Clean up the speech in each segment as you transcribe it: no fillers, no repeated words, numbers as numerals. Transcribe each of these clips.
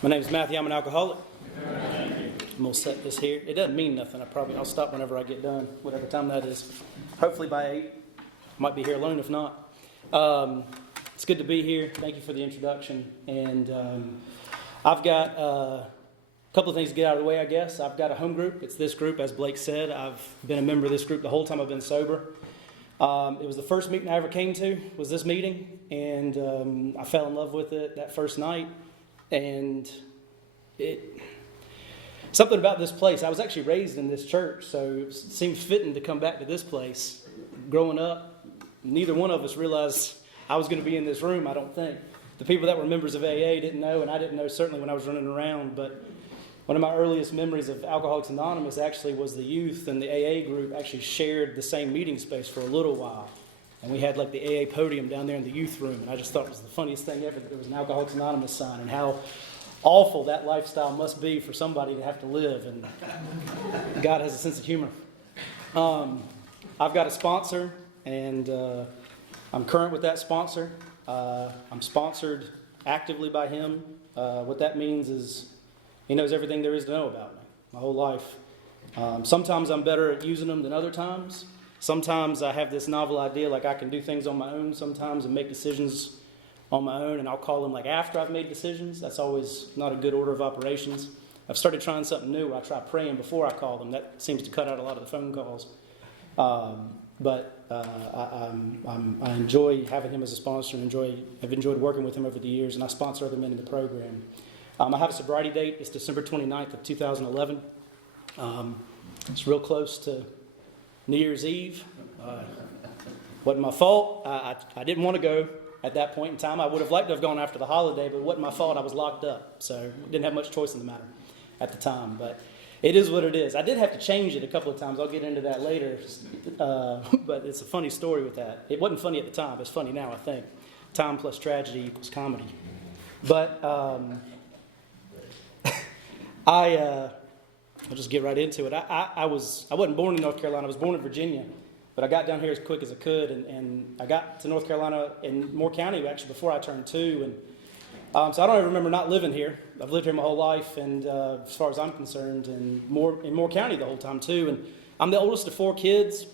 My name is Matthew. I'm an alcoholic. I'm going to set this here. It doesn't mean nothing. I'll stop whenever I get done, whatever time that is. Hopefully by 8. Might be here alone if not. It's good to be here. Thank you for the introduction. And I've got a couple of things to get out of the way, I guess. I've got a home group. It's this group, as Blake said. I've been a member of this group the whole time I've been sober. It was the first meeting I ever came to, was this meeting. And I fell in love with it that first night. And something about this place. I was actually raised in this church, so it seemed fitting to come back to this place. Growing up, neither one of us realized I was going to be in this room, I don't think. The people that were members of AA didn't know, and I didn't know certainly when I was running around. But one of my earliest memories of Alcoholics Anonymous actually was the youth, and the AA group actually shared the same meeting space for a little while. And we had like the AA podium down there in the youth room, and I just thought it was the funniest thing ever that there was an Alcoholics Anonymous sign, and how awful that lifestyle must be for somebody to have to live. And God has a sense of humor. I've got a sponsor, and I'm current with that sponsor. I'm sponsored actively by him. What that means is he knows everything there is to know about me, my whole life. Sometimes I'm better at using them than other times. Sometimes I have this novel idea, like I can do things on my own sometimes and make decisions on my own, and I'll call them like after I've made decisions. That's always not a good order of operations. I've started trying something new where I try praying before I call them. That seems to cut out a lot of the phone calls. But I enjoy having him as a sponsor, and I've enjoyed working with him over the years, and I sponsor other men in the program. I have a sobriety date. It's December 29th of 2011. It's real close to New Year's Eve. Wasn't my fault. I didn't want to go at that point in time. I would have liked to have gone after the holiday, but it wasn't my fault. I was locked up, so didn't have much choice in the matter at the time. But it is what it is. I did have to change it a couple of times. I'll get into that later. But it's a funny story with that. It wasn't funny at the time. It's funny now, I think. Time plus tragedy equals comedy. But I'll just get right into it. I wasn't born in North Carolina. I was born in Virginia. But I got down here as quick as I could, and I got to North Carolina in Moore County, actually, before I turned 2. And so I don't ever remember not living here. I've lived here my whole life, and as far as I'm concerned, and in Moore County the whole time, too. And I'm the oldest of 4 kids.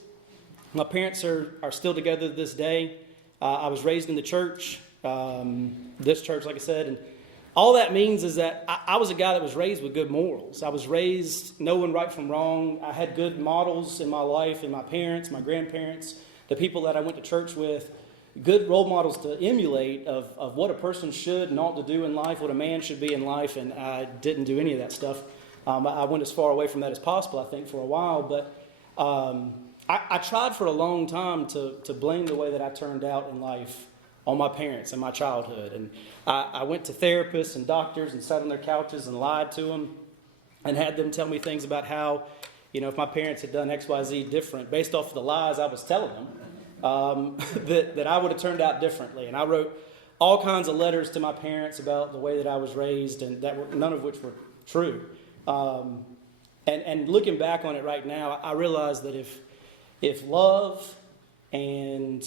My parents are still together to this day. I was raised in the church, this church, like I said, and all that means is that I was a guy that was raised with good morals. I was raised knowing right from wrong. I had good models in my life, in my parents, my grandparents, the people that I went to church with, good role models to emulate of what a person should and ought to do in life, what a man should be in life, and I didn't do any of that stuff. I went as far away from that as possible, I think, for a while, but I tried for a long time to blame the way that I turned out in life on my parents and my childhood. And I went to therapists and doctors and sat on their couches and lied to them and had them tell me things about how, if my parents had done X, Y, Z different, based off of the lies I was telling them, that I would have turned out differently. And I wrote all kinds of letters to my parents about the way that I was raised, and none of which were true. And looking back on it right now, I realize that if love and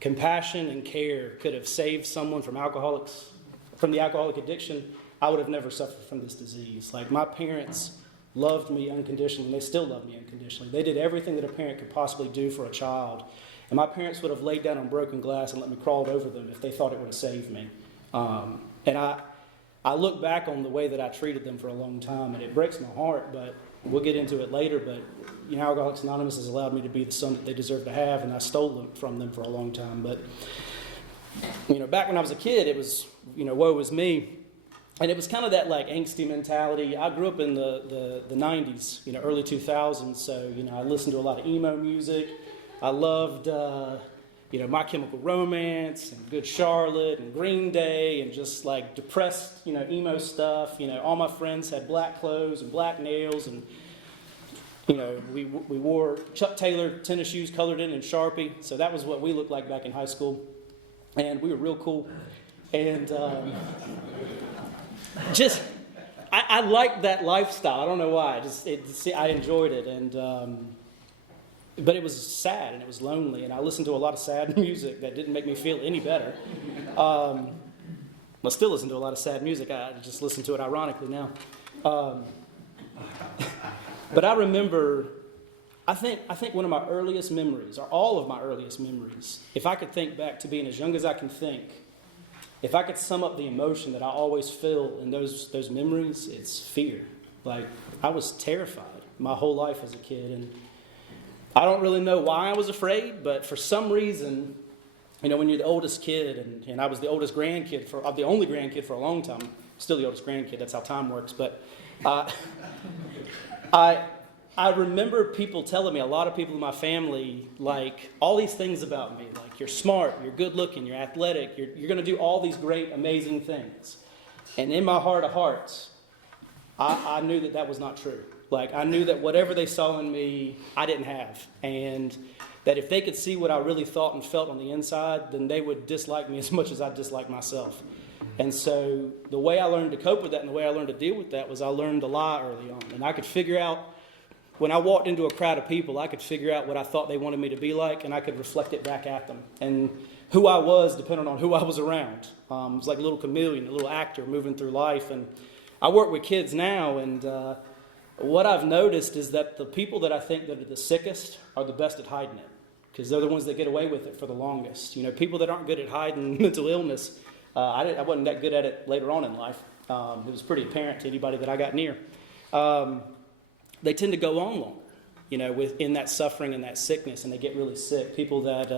compassion and care could have saved someone from the alcoholic addiction, I would have never suffered from this disease. Like, my parents loved me unconditionally, and they still love me unconditionally. They did everything that a parent could possibly do for a child. And my parents would have laid down on broken glass and let me crawl over them if they thought it would have saved me. And I look back on the way that I treated them for a long time, and it breaks my heart, but we'll get into it later. But Alcoholics Anonymous has allowed me to be the son that they deserve to have, and I stole them from them for a long time. But, back when I was a kid, it was, woe is me. And it was kind of that, like, angsty mentality. I grew up in the 90s, early 2000s, so, I listened to a lot of emo music. I loved, My Chemical Romance and Good Charlotte and Green Day and just, like, depressed, emo stuff. All my friends had black clothes and black nails, and we wore Chuck Taylor tennis shoes colored in Sharpie. So that was what we looked like back in high school. And we were real cool. And I liked that lifestyle. I don't know why. I enjoyed it. And but it was sad and it was lonely. And I listened to a lot of sad music that didn't make me feel any better. I still listen to a lot of sad music. I just listen to it ironically now. But I remember, I think one of my earliest memories, or all of my earliest memories, if I could think back to being as young as I can think, if I could sum up the emotion that I always feel in those memories, it's fear. Like, I was terrified my whole life as a kid, and I don't really know why I was afraid, but for some reason, when you're the oldest kid, and I was the oldest grandkid, I'm the only grandkid for a long time, still the oldest grandkid, that's how time works, but I remember people telling me, a lot of people in my family, like, all these things about me, like, you're smart, you're good looking, you're athletic, you're going to do all these great, amazing things. And in my heart of hearts, I knew that was not true. Like, I knew that whatever they saw in me, I didn't have. And that if they could see what I really thought and felt on the inside, then they would dislike me as much as I disliked myself. And so the way I learned to cope with that and the way I learned to deal with that was I learned to lie early on. And I could figure out, when I walked into a crowd of people, I could figure out what I thought they wanted me to be like, and I could reflect it back at them. And who I was depended on who I was around. It was like a little chameleon, a little actor moving through life. And I work with kids now, and what I've noticed is that the people that I think that are the sickest are the best at hiding it, because they're the ones that get away with it for the longest. People that aren't good at hiding mental illness, I wasn't that good at it later on in life. It was pretty apparent to anybody that I got near. They tend to go on longer, within that suffering and that sickness, and they get really sick. People that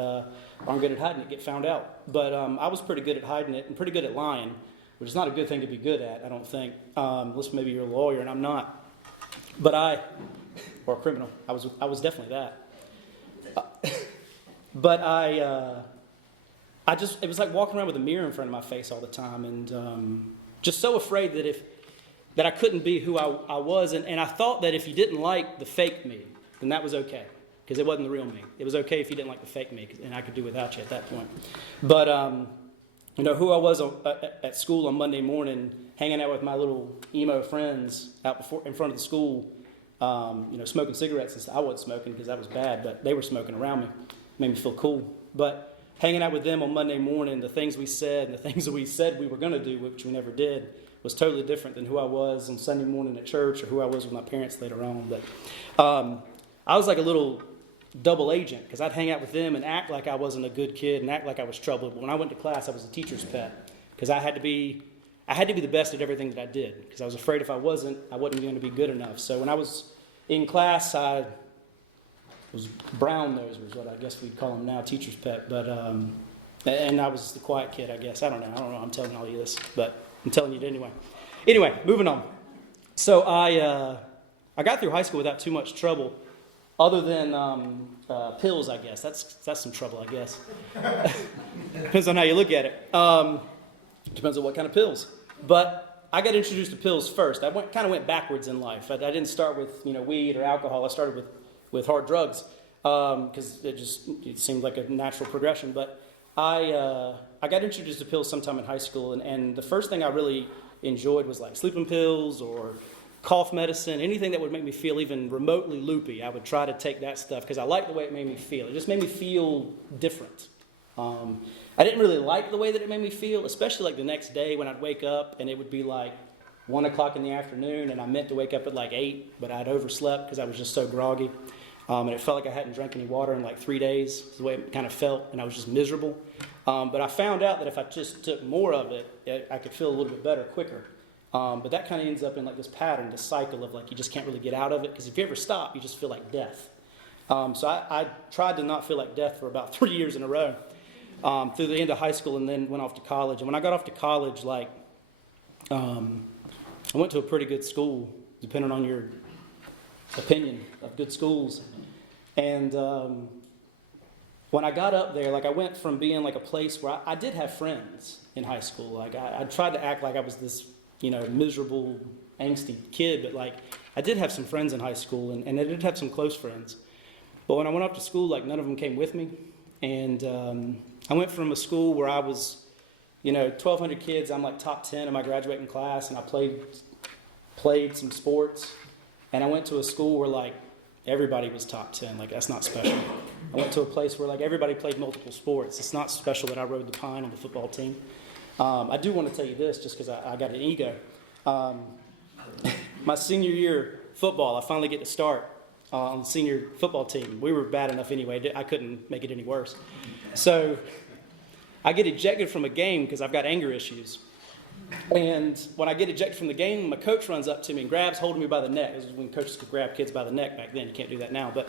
aren't good at hiding it get found out. But I was pretty good at hiding it and pretty good at lying, which is not a good thing to be good at, I don't think. Unless maybe you're a lawyer and I'm not. But or a criminal, I was definitely that. But it was like walking around with a mirror in front of my face all the time, and just so afraid that I couldn't be who I was. And I thought that if you didn't like the fake me, then that was okay, because it wasn't the real me. It was okay if you didn't like the fake me, and I could do without you at that point. But, who I was at school on Monday morning, hanging out with my little emo friends out in front of the school, smoking cigarettes. And stuff. I wasn't smoking because that was bad, but they were smoking around me. Made me feel cool. But hanging out with them on Monday morning, the things we said and the things that we said we were going to do, which we never did, was totally different than who I was on Sunday morning at church or who I was with my parents later on. But I was like a little double agent, because I'd hang out with them and act like I wasn't a good kid and act like I was trouble. But when I went to class, I was a teacher's pet, because I had to be the best at everything that I did, because I was afraid if I wasn't going to be good enough. So when I was in class, I was brown nose, was what I guess we'd call them now, teacher's pet. But and I was the quiet kid, I guess. I don't know. I'm telling all you this, but I'm telling you it anyway. Anyway, moving on. So I got through high school without too much trouble, other than pills, I guess. That's some trouble, I guess. Depends on how you look at it. Depends on what kind of pills. But I got introduced to pills first. I kind of went backwards in life. I didn't start with weed or alcohol. I started with hard drugs, because it seemed like a natural progression. But I got introduced to pills sometime in high school, and the first thing I really enjoyed was like sleeping pills or cough medicine, anything that would make me feel even remotely loopy. I would try to take that stuff because I liked the way it made me feel. It just made me feel different. I didn't really like the way that it made me feel, especially like the next day when I'd wake up and it would be like 1 o'clock in the afternoon, and I meant to wake up at like 8, but I'd overslept because I was just so groggy. And it felt like I hadn't drank any water in like 3 days, the way it kind of felt, and I was just miserable. But I found out that if I just took more of it, I could feel a little bit better quicker. But that kind of ends up in like this pattern, this cycle of like you just can't really get out of it, because if you ever stop, you just feel like death. So I tried to not feel like death for about 3 years in a row, through the end of high school, and then went off to college. And when I got off to college, I went to a pretty good school, depending on your opinion of good schools. And when I got up there, I went from being like a place where I did have friends in high school. I tried to act like I was this, miserable, angsty kid, but I did have some friends in high school, and I did have some close friends. But when I went off to school, none of them came with me. And I went from a school where I was, 1,200 kids. I'm top 10 in my graduating class, and I played some sports. And I went to a school where everybody was top 10. That's not special. I went to a place where everybody played multiple sports. It's not special that I rode the pine on the football team. I do want to tell you this just because I got an ego. My senior year football, I finally get to start on the senior football team. We were bad enough anyway. I couldn't make it any worse. So I get ejected from a game because I've got anger issues. And when I get ejected from the game, my coach runs up to me and grabs hold of me by the neck. This is when coaches could grab kids by the neck back then. You can't do that now. But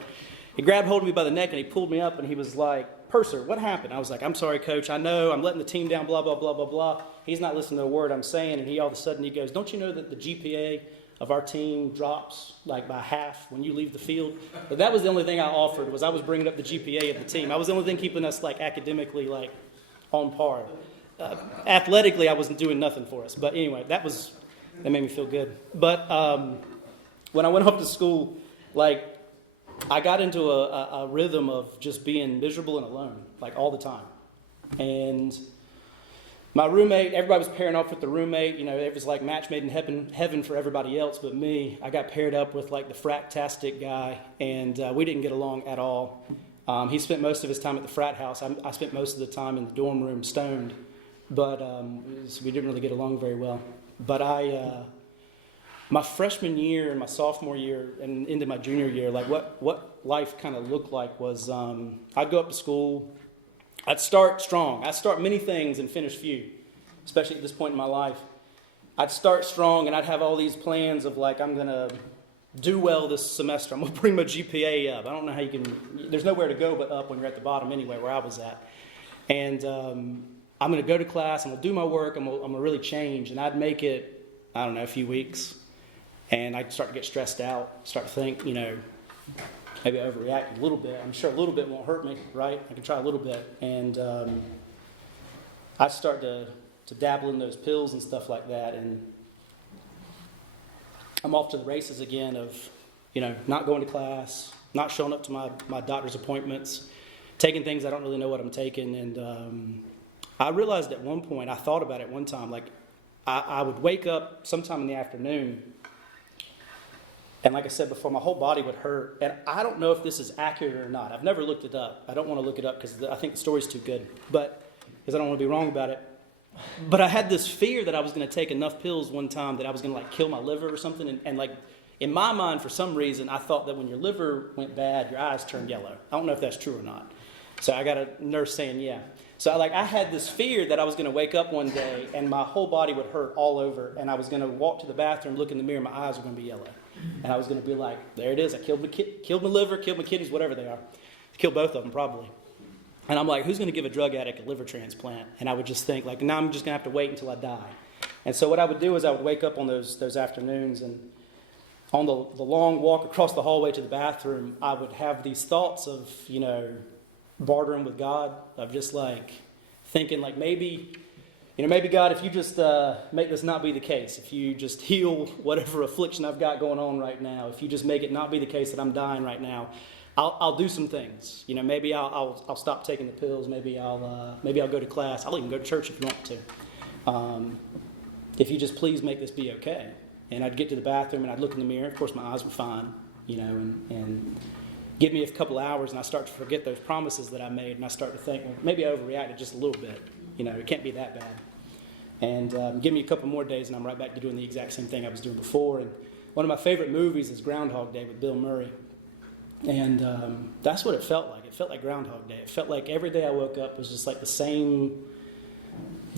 he grabbed hold of me by the neck and he pulled me up and he was like, "Purser, what happened?" I was like, "I'm sorry, coach. I know. I'm letting the team down, blah, blah, blah, blah, blah." He's not listening to a word I'm saying. And he all of a sudden he goes, "Don't you know that the GPA of our team drops like by half when you leave the field?" But that was the only thing I offered, was I was bringing up the GPA of the team. I was the only thing keeping us like academically like on par. Athletically, I wasn't doing nothing for us. But anyway, that made me feel good. But when I went off to school, like, I got into a rhythm of just being miserable and alone, like all the time. And my roommate, everybody was pairing off with the roommate. You know, it was like match made in heaven for everybody else but me. I got paired up with like the frat-tastic guy, and we didn't get along at all. He spent most of his time at the frat house. I spent most of the time in the dorm room stoned. But we didn't really get along very well. But my freshman year and my sophomore year and into my junior year, like what life kind of looked like was I'd go up to school. I'd start strong. I'd start many things and finish few, especially at this point in my life. I'd start strong and I'd have all these plans of like, I'm going to do well this semester. I'm going to bring my GPA up. I don't know how you can, there's nowhere to go but up when you're at the bottom anyway, where I was at. And I'm going to go to class, I'm going to do my work, I'm going to really change. And I'd make it, I don't know, a few weeks. And I'd start to get stressed out, start to think, you know, maybe I overreact a little bit. I'm sure a little bit won't hurt me, right? I can try a little bit. And I'd start to dabble in those pills and stuff like that. And I'm off to the races again of, you know, not going to class, not showing up to my doctor's appointments, taking things I don't really know what I'm taking. And I realized at one point, I thought about it one time, like I would wake up sometime in the afternoon, and like I said before, my whole body would hurt. And I don't know if this is accurate or not. I've never looked it up. I don't want to look it up because I think the story's too good, but because I don't want to be wrong about it. But I had this fear that I was going to take enough pills one time that I was going to like kill my liver or something. And like in my mind, for some reason, I thought that when your liver went bad, your eyes turned yellow. I don't know if that's true or not. So I got a nurse saying, yeah. So I had this fear that I was going to wake up one day and my whole body would hurt all over, and I was going to walk to the bathroom, look in the mirror, my eyes were going to be yellow. And I was going to be like, there it is, I killed my liver, killed my kidneys, whatever they are. Killed both of them probably. And I'm like, who's going to give a drug addict a liver transplant? And I would just think, like, now I'm just going to have to wait until I die. And so what I would do is I would wake up on those afternoons, and on the long walk across the hallway to the bathroom, I would have these thoughts of, you know, bartering with God, of just like thinking like maybe God, if you just make this not be the case, if you just heal whatever affliction I've got going on right now, if you just make it not be the case that I'm dying right now, I'll do some things. You know, maybe I'll stop taking the pills. Maybe I'll go to class. I'll even go to church if you want to. If you just please make this be okay. And I'd get to the bathroom and I'd look in the mirror. Of course, my eyes were fine. You know, and give me a couple of hours and I start to forget those promises that I made, and I start to think, well, maybe I overreacted just a little bit. You know, it can't be that bad. And give me a couple more days and I'm right back to doing the exact same thing I was doing before. And one of my favorite movies is Groundhog Day with Bill Murray. And that's what it felt like. It felt like Groundhog Day. It felt like every day I woke up was just like the same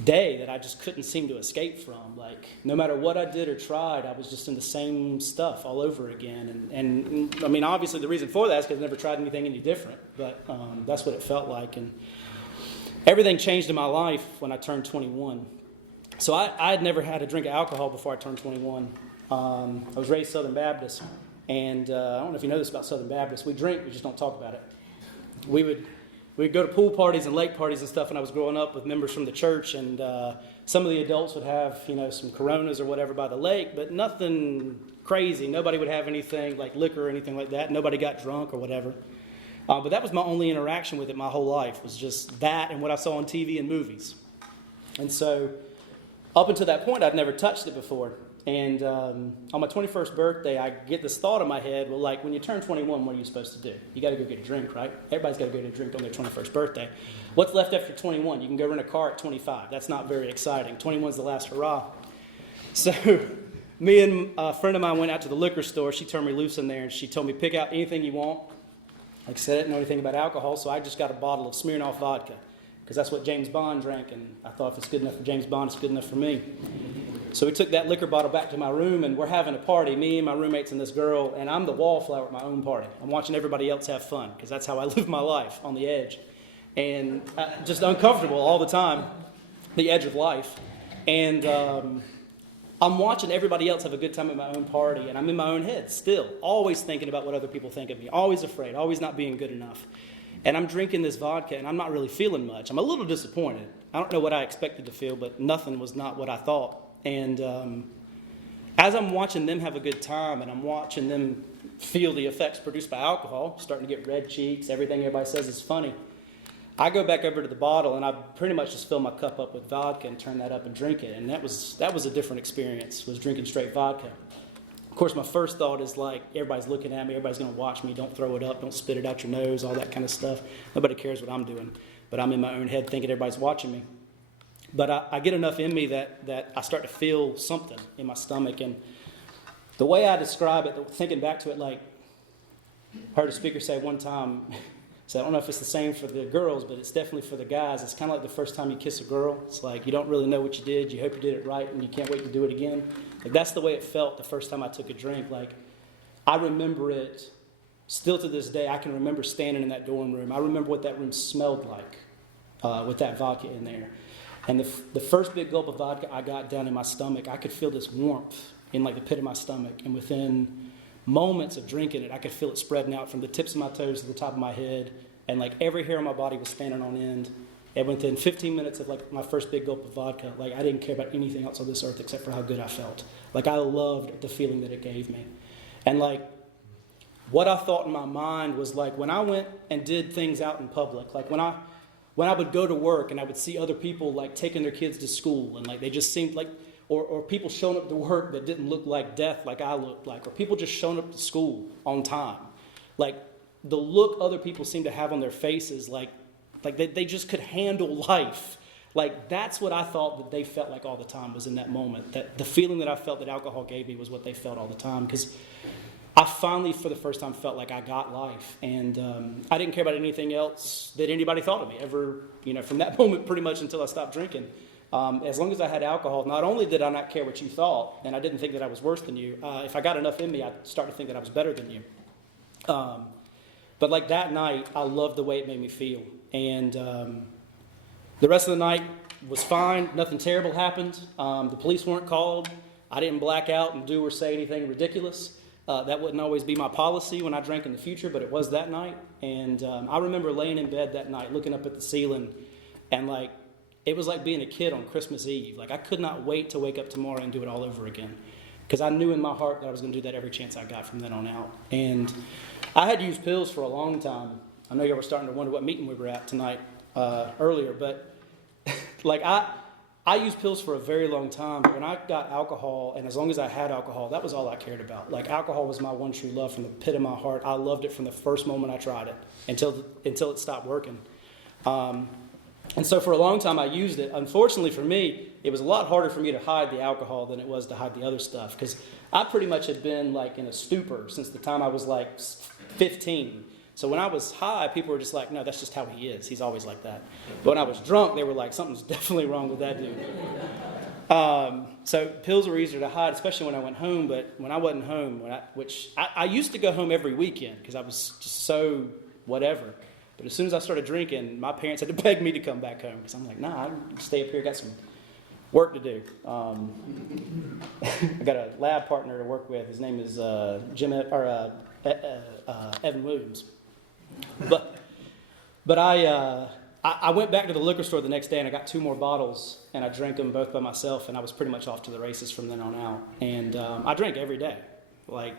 day that I just couldn't seem to escape from. Like, no matter what I did or tried, I was just in the same stuff all over again. And I mean, obviously the reason for that is because I never tried anything any different. But that's what it felt like. And everything changed in my life when I turned 21. So I had never had a drink of alcohol before I turned 21. I was raised Southern Baptist. And I don't know if you know this about Southern Baptists. We drink, we just don't talk about it. We'd go to pool parties and lake parties and stuff when I was growing up with members from the church, and some of the adults would have, you know, some Coronas or whatever by the lake, but nothing crazy. Nobody would have anything like liquor or anything like that. Nobody got drunk or whatever. But that was my only interaction with it my whole life, was just that and what I saw on TV and movies. And so up until that point, I'd never touched it before. And on my 21st birthday, I get this thought in my head, well, like, when you turn 21, what are you supposed to do? You got to go get a drink, right? Everybody's got to go get a drink on their 21st birthday. What's left after 21? You can go rent a car at 25. That's not very exciting. 21's the last hurrah. So me and a friend of mine went out to the liquor store. She turned me loose in there, and she told me, pick out anything you want. Like I said, I didn't know anything about alcohol, so I just got a bottle of Smirnoff vodka, because that's what James Bond drank, and I thought if it's good enough for James Bond, it's good enough for me. So we took that liquor bottle back to my room, and we're having a party, me and my roommates and this girl, and I'm the wallflower at my own party. I'm watching everybody else have fun, because that's how I live my life, on the edge. And just uncomfortable all the time, the edge of life. And I'm watching everybody else have a good time at my own party, and I'm in my own head still, always thinking about what other people think of me, always afraid, always not being good enough. And I'm drinking this vodka, and I'm not really feeling much. I'm a little disappointed. I don't know what I expected to feel, but nothing was not what I thought. And as I'm watching them have a good time, and I'm watching them feel the effects produced by alcohol, starting to get red cheeks, everything everybody says is funny, I go back over to the bottle, and I pretty much just fill my cup up with vodka and turn that up and drink it. And that was a different experience, was drinking straight vodka. Of course, my first thought is like, everybody's looking at me, everybody's going to watch me, don't throw it up, don't spit it out your nose, all that kind of stuff. Nobody cares what I'm doing. But I'm in my own head thinking everybody's watching me. But I get enough in me that I start to feel something in my stomach. And the way I describe it, thinking back to it, like, I heard a speaker say one time, so I don't know if it's the same for the girls, but it's definitely for the guys. It's kind of like the first time you kiss a girl. It's like you don't really know what you did. You hope you did it right, and you can't wait to do it again. Like, that's the way it felt the first time I took a drink. Like, I remember it still to this day. I can remember standing in that dorm room. I remember what that room smelled like with that vodka in there. And the first big gulp of vodka I got down in my stomach, I could feel this warmth in like the pit of my stomach. And within moments of drinking it, I could feel it spreading out from the tips of my toes to the top of my head. And like every hair on my body was standing on end. And within 15 minutes of like my first big gulp of vodka, like I didn't care about anything else on this earth except for how good I felt. Like I loved the feeling that it gave me. And like what I thought in my mind was like when I went and did things out in public, like when I would go to work and I would see other people like taking their kids to school and like they just seemed like, or people showing up to work that didn't look like death like I looked like, or people just showing up to school on time. Like the look other people seemed to have on their faces, like they just could handle life. Like that's what I thought that they felt like all the time was in that moment. That the feeling that I felt that alcohol gave me was what they felt all the time. Because I finally, for the first time, felt like I got life. And I didn't care about anything else that anybody thought of me ever, from that moment pretty much until I stopped drinking. As long as I had alcohol, not only did I not care what you thought, and I didn't think that I was worse than you, if I got enough in me, I'd start to think that I was better than you. But like that night, I loved the way it made me feel. And the rest of the night was fine. Nothing terrible happened. The police weren't called. I didn't black out and do or say anything ridiculous. That wouldn't always be my policy when I drank in the future, but it was that night. And I remember laying in bed that night, looking up at the ceiling, and like it was like being a kid on Christmas Eve. Like I could not wait to wake up tomorrow and do it all over again, because I knew in my heart that I was going to do that every chance I got from then on out. And I had used pills for a long time. I know you were starting to wonder what meeting we were at tonight earlier, but like I used pills for a very long time. But when I got alcohol, and as long as I had alcohol, that was all I cared about. Like alcohol was my one true love from the pit of my heart. I loved it from the first moment I tried it until it stopped working. And so for a long time I used it. Unfortunately for me, it was a lot harder for me to hide the alcohol than it was to hide the other stuff, because I pretty much had been like in a stupor since the time I was like 15. So when I was high, people were just like, no, that's just how he is. He's always like that. But when I was drunk, they were like, something's definitely wrong with that dude. So pills were easier to hide, especially when I went home. But when I wasn't home, I used to go home every weekend because I was just so whatever. But as soon as I started drinking, my parents had to beg me to come back home because I'm like, nah, I can stay up here. Got some work to do. I got a lab partner to work with. His name is Evan Williams. But I went back to the liquor store the next day and I got 2 more bottles and I drank them both by myself, and I was pretty much off to the races from then on out. And I drank every day, like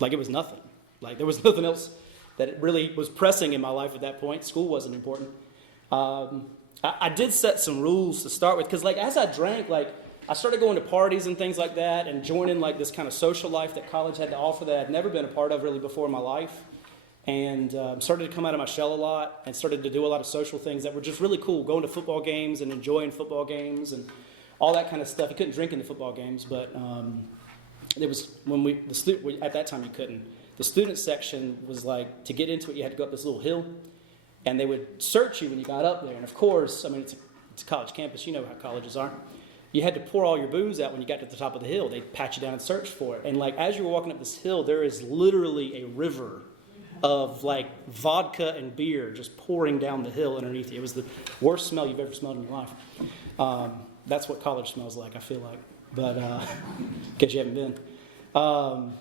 it was nothing. Like there was nothing else that it really was pressing in my life at that point. School wasn't important. I did set some rules to start with, because like as I drank, like I started going to parties and things like that and joining like this kind of social life that college had to offer that I'd never been a part of really before in my life. And started to come out of my shell a lot and started to do a lot of social things that were just really cool, going to football games and enjoying football games and all that kind of stuff. You couldn't drink in the football games, but it was when at that time you couldn't. The student section was like, to get into it, you had to go up this little hill, and they would search you when you got up there. And of course, I mean, it's a college campus. You know how colleges are. You had to pour all your booze out when you got to the top of the hill. They'd pat you down and search for it. And like as you were walking up this hill, there is literally a river of like vodka and beer just pouring down the hill underneath you. It was the worst smell you've ever smelled in your life. That's what college smells like, I feel like. But because you haven't been.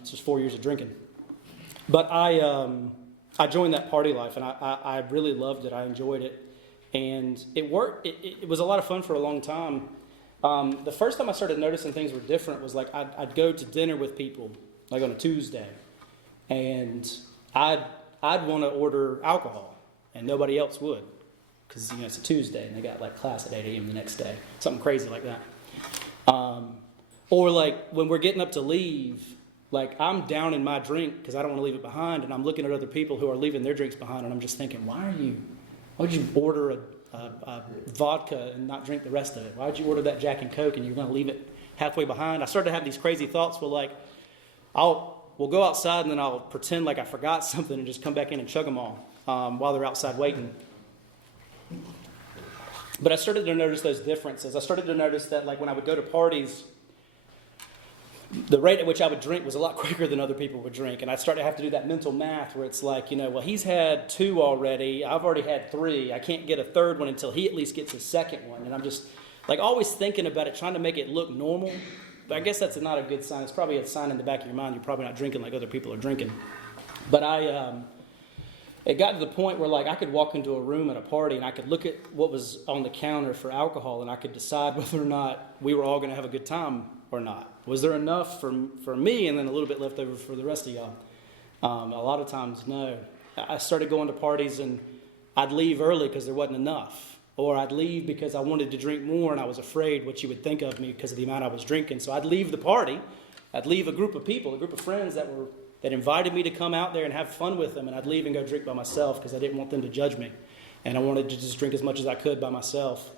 It's just 4 years of drinking. But I joined that party life, and I really loved it. I enjoyed it. And it worked. It was a lot of fun for a long time. The first time I started noticing things were different was like I'd go to dinner with people, like on a Tuesday, and I'd want to order alcohol, and nobody else would, because it's a Tuesday and they got like class at 8 a.m. the next day, something crazy like that. Or like when we're getting up to leave, like I'm down in my drink because I don't want to leave it behind, and I'm looking at other people who are leaving their drinks behind, and I'm just thinking, why would you order a vodka and not drink the rest of it? Why would you order that Jack and Coke and you're going to leave it halfway behind? I started to have these crazy thoughts where like we'll go outside and then I'll pretend like I forgot something and just come back in and chug them all while they're outside waiting. But I started to notice those differences. I started to notice that like when I would go to parties, the rate at which I would drink was a lot quicker than other people would drink. And I started to have to do that mental math where it's like, well, he's had 2 already. I've already had 3. I can't get a third one until he at least gets his second one. And I'm just like always thinking about it, trying to make it look normal. But I guess that's not a good sign. It's probably a sign in the back of your mind you're probably not drinking like other people are drinking. But it got to the point where like I could walk into a room at a party and I could look at what was on the counter for alcohol and I could decide whether or not we were all going to have a good time or not. Was there enough for me and then a little bit left over for the rest of y'all? A lot of times, no. I started going to parties and I'd leave early because there wasn't enough. Or I'd leave because I wanted to drink more and I was afraid what you would think of me because of the amount I was drinking. So I'd leave the party. I'd leave a group of people, a group of friends that invited me to come out there and have fun with them, and I'd leave and go drink by myself because I didn't want them to judge me. And I wanted to just drink as much as I could by myself.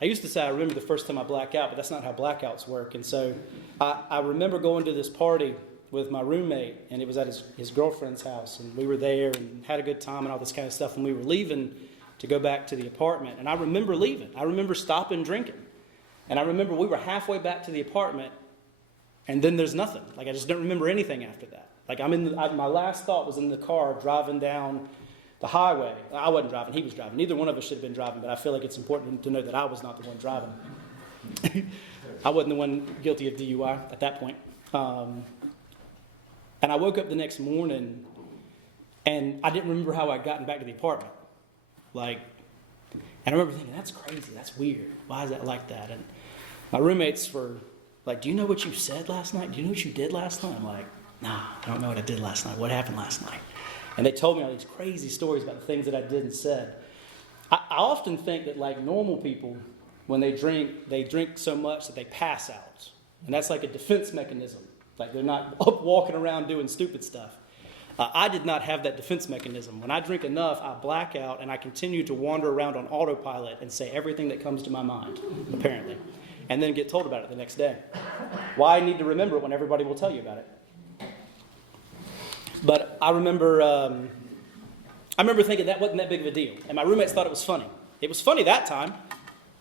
I used to say I remember the first time I black out, but that's not how blackouts work. And so I remember going to this party with my roommate, and it was at his girlfriend's house, and we were there and had a good time and all this kind of stuff, and we were leaving to go back to the apartment. And I remember leaving. I remember stopping drinking. And I remember we were halfway back to the apartment, and then there's nothing. Like, I just don't remember anything after that. Like, my last thought was in the car driving down the highway. I wasn't driving. He was driving. Neither one of us should have been driving, but I feel like it's important to know that I was not the one driving. I wasn't the one guilty of DUI at that point. And I woke up the next morning, and I didn't remember how I'd gotten back to the apartment. And I remember thinking, that's crazy. That's weird. Why is that like that? And my roommates were like, do you know what you said last night? Do you know what you did last night? I'm like, nah, I don't know what I did last night. What happened last night? And they told me all these crazy stories about the things that I did and said. I often think that like normal people, when they drink so much that they pass out. And that's like a defense mechanism. Like they're not up walking around doing stupid stuff. I did not have that defense mechanism. When I drink enough, I black out and I continue to wander around on autopilot and say everything that comes to my mind, apparently, and then get told about it the next day. Why I need to remember it when everybody will tell you about it. But I remember thinking that wasn't that big of a deal, and my roommates thought it was funny. It was funny that time.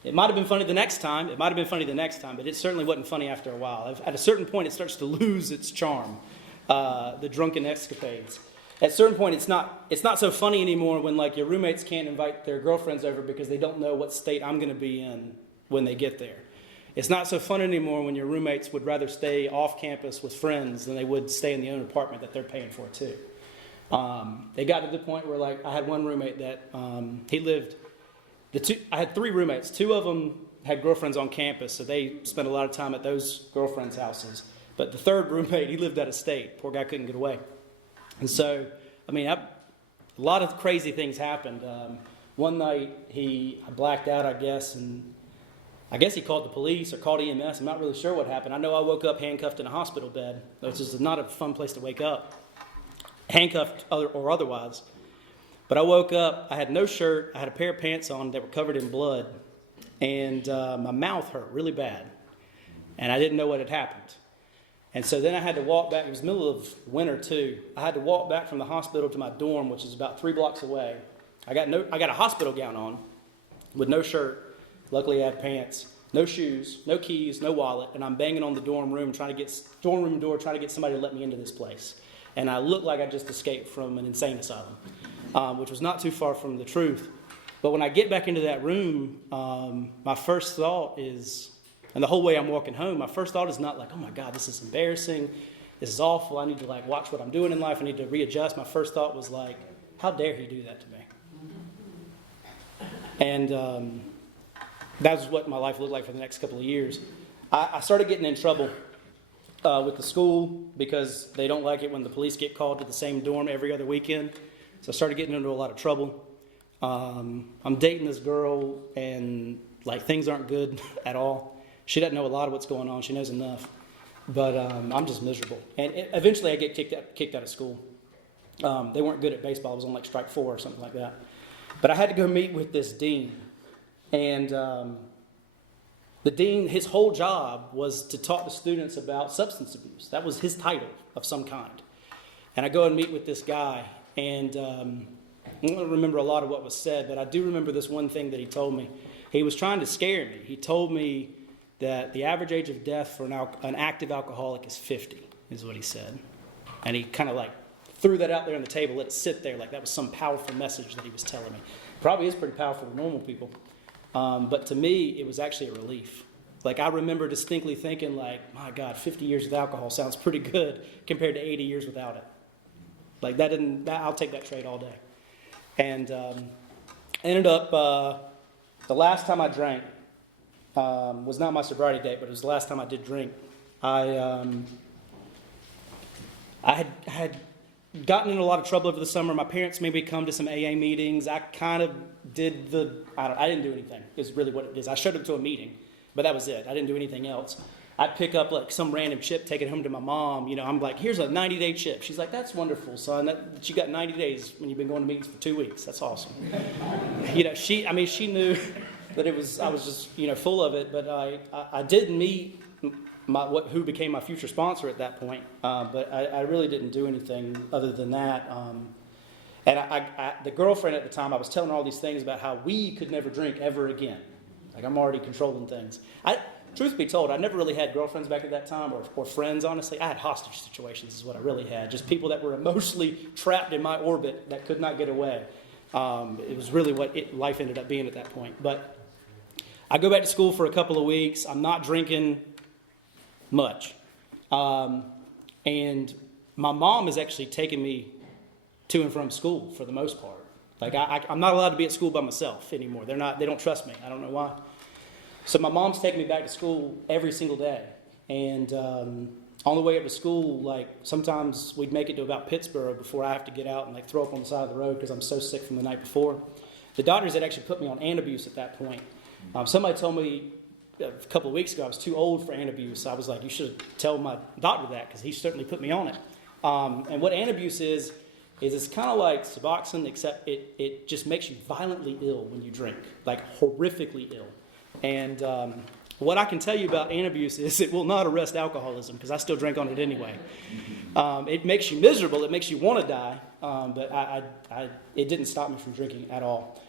It might have been funny the next time. It might have been funny the next time, but it certainly wasn't funny after a while. At a certain point, it starts to lose its charm. The drunken escapades. At a certain point, it's not so funny anymore when like your roommates can't invite their girlfriends over because they don't know what state I'm going to be in when they get there. It's not so fun anymore when your roommates would rather stay off campus with friends than they would stay in the own apartment that they're paying for too. They got to the point where like I had one roommate that I had 3 roommates. 2 of them had girlfriends on campus, so they spent a lot of time at those girlfriends' houses. But the 3rd roommate, he lived out of state. Poor guy couldn't get away. And so, a lot of crazy things happened. one night I blacked out, I guess, and I guess he called the police or called EMS. I'm not really sure what happened. I know I woke up handcuffed in a hospital bed, which is not a fun place to wake up, handcuffed or otherwise. But I woke up, I had no shirt, I had a pair of pants on that were covered in blood, and my mouth hurt really bad, and I didn't know what had happened. And so then I had to walk back. It was the middle of winter too. I had to walk back from the hospital to my dorm, which is about 3 blocks away. I got a hospital gown on with no shirt. Luckily I had pants, no shoes, no keys, no wallet, and I'm banging on the dorm room door trying to get somebody to let me into this place. And I looked like I just escaped from an insane asylum, which was not too far from the truth. But when I get back into that room, my first thought is, and the whole way I'm walking home, my first thought is not like, oh my God, this is embarrassing. This is awful. I need to watch what I'm doing in life. I need to readjust. My first thought was like, how dare he do that to me? And that was what my life looked like for the next couple of years. I started getting in trouble with the school because they don't like it when the police get called to the same dorm every other weekend. So I started getting into a lot of trouble. I'm dating this girl, and things aren't good at all. She doesn't know a lot of what's going on. She knows enough. But I'm just miserable. And eventually I get kicked out of school. They weren't good at baseball. I was on strike 4 or something like that. But I had to go meet with this dean. And the dean, his whole job was to talk to students about substance abuse. That was his title of some kind. And I go and meet with this guy. And I don't remember a lot of what was said, but I do remember this one thing that he told me. He was trying to scare me. He told me that the average age of death for an active alcoholic is 50, is what he said. And he kind of threw that out there on the table, let it sit there like that was some powerful message that he was telling me. Probably is pretty powerful to normal people. But to me, it was actually a relief. I remember distinctly thinking my God, 50 years with alcohol sounds pretty good compared to 80 years without it. I'll take that trade all day. And ended up, the last time I drank was not my sobriety date, but it was the last time I did drink. I had gotten in a lot of trouble over the summer. My parents made me come to some AA meetings. I kind of did I didn't do anything, is really what it is. I showed up to a meeting, but that was it. I didn't do anything else. I'd pick up some random chip, take it home to my mom. I'm like, here's a 90-day chip. She's like, that's wonderful, son. That you got 90 days when you've been going to meetings for 2 weeks. That's awesome. She knew that I was just, full of it. But I did meet who became my future sponsor at that point. But I really didn't do anything other than that. And the girlfriend at the time, I was telling her all these things about how we could never drink ever again. I'm already controlling things. Truth be told, I never really had girlfriends back at that time, or friends, honestly. I had hostage situations is what I really had. Just people that were emotionally trapped in my orbit that could not get away. It was really what life ended up being at that point. But I go back to school for a couple of weeks. I'm not drinking much. And my mom is actually taking me to and from school for the most part. I'm not allowed to be at school by myself anymore. They don't trust me. I don't know why. So my mom's taking me back to school every single day. And on the way up to school, sometimes we'd make it to about Pittsburgh before I have to get out and throw up on the side of the road because I'm so sick from the night before. The doctors had actually put me on Antabuse at that point. Somebody told me a couple of weeks ago I was too old for Antabuse. I was like, you should tell my doctor that because he certainly put me on it. And what Antabuse is it's kind of like Suboxone, except it just makes you violently ill when you drink, horrifically ill. And what I can tell you about Antabuse is it will not arrest alcoholism because I still drink on it anyway. It makes you miserable. It makes you want to die. But it didn't stop me from drinking at all.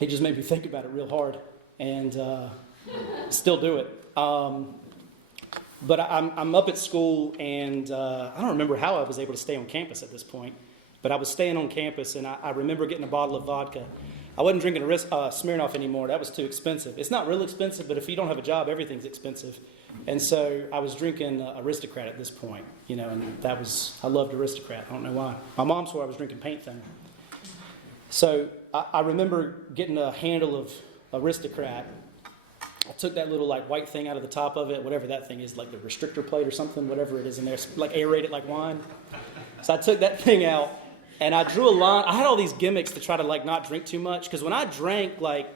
It just made me think about it real hard and still do it. But I'm up at school, and I don't remember how I was able to stay on campus at this point. But I was staying on campus, and I remember getting a bottle of vodka. I wasn't drinking Smirnoff anymore. That was too expensive. It's not real expensive, but if you don't have a job, everything's expensive. And so I was drinking Aristocrat at this point, and I loved Aristocrat. I don't know why. My mom swore I was drinking Paint Thing. So I remember getting a handle of Aristocrat. I took that little white thing out of the top of it, whatever that thing is, the restrictor plate or something, whatever it is in there, aerated like wine. So I took that thing out, And I drew a line. I had all these gimmicks to try to like not drink too much, because when I drank, like,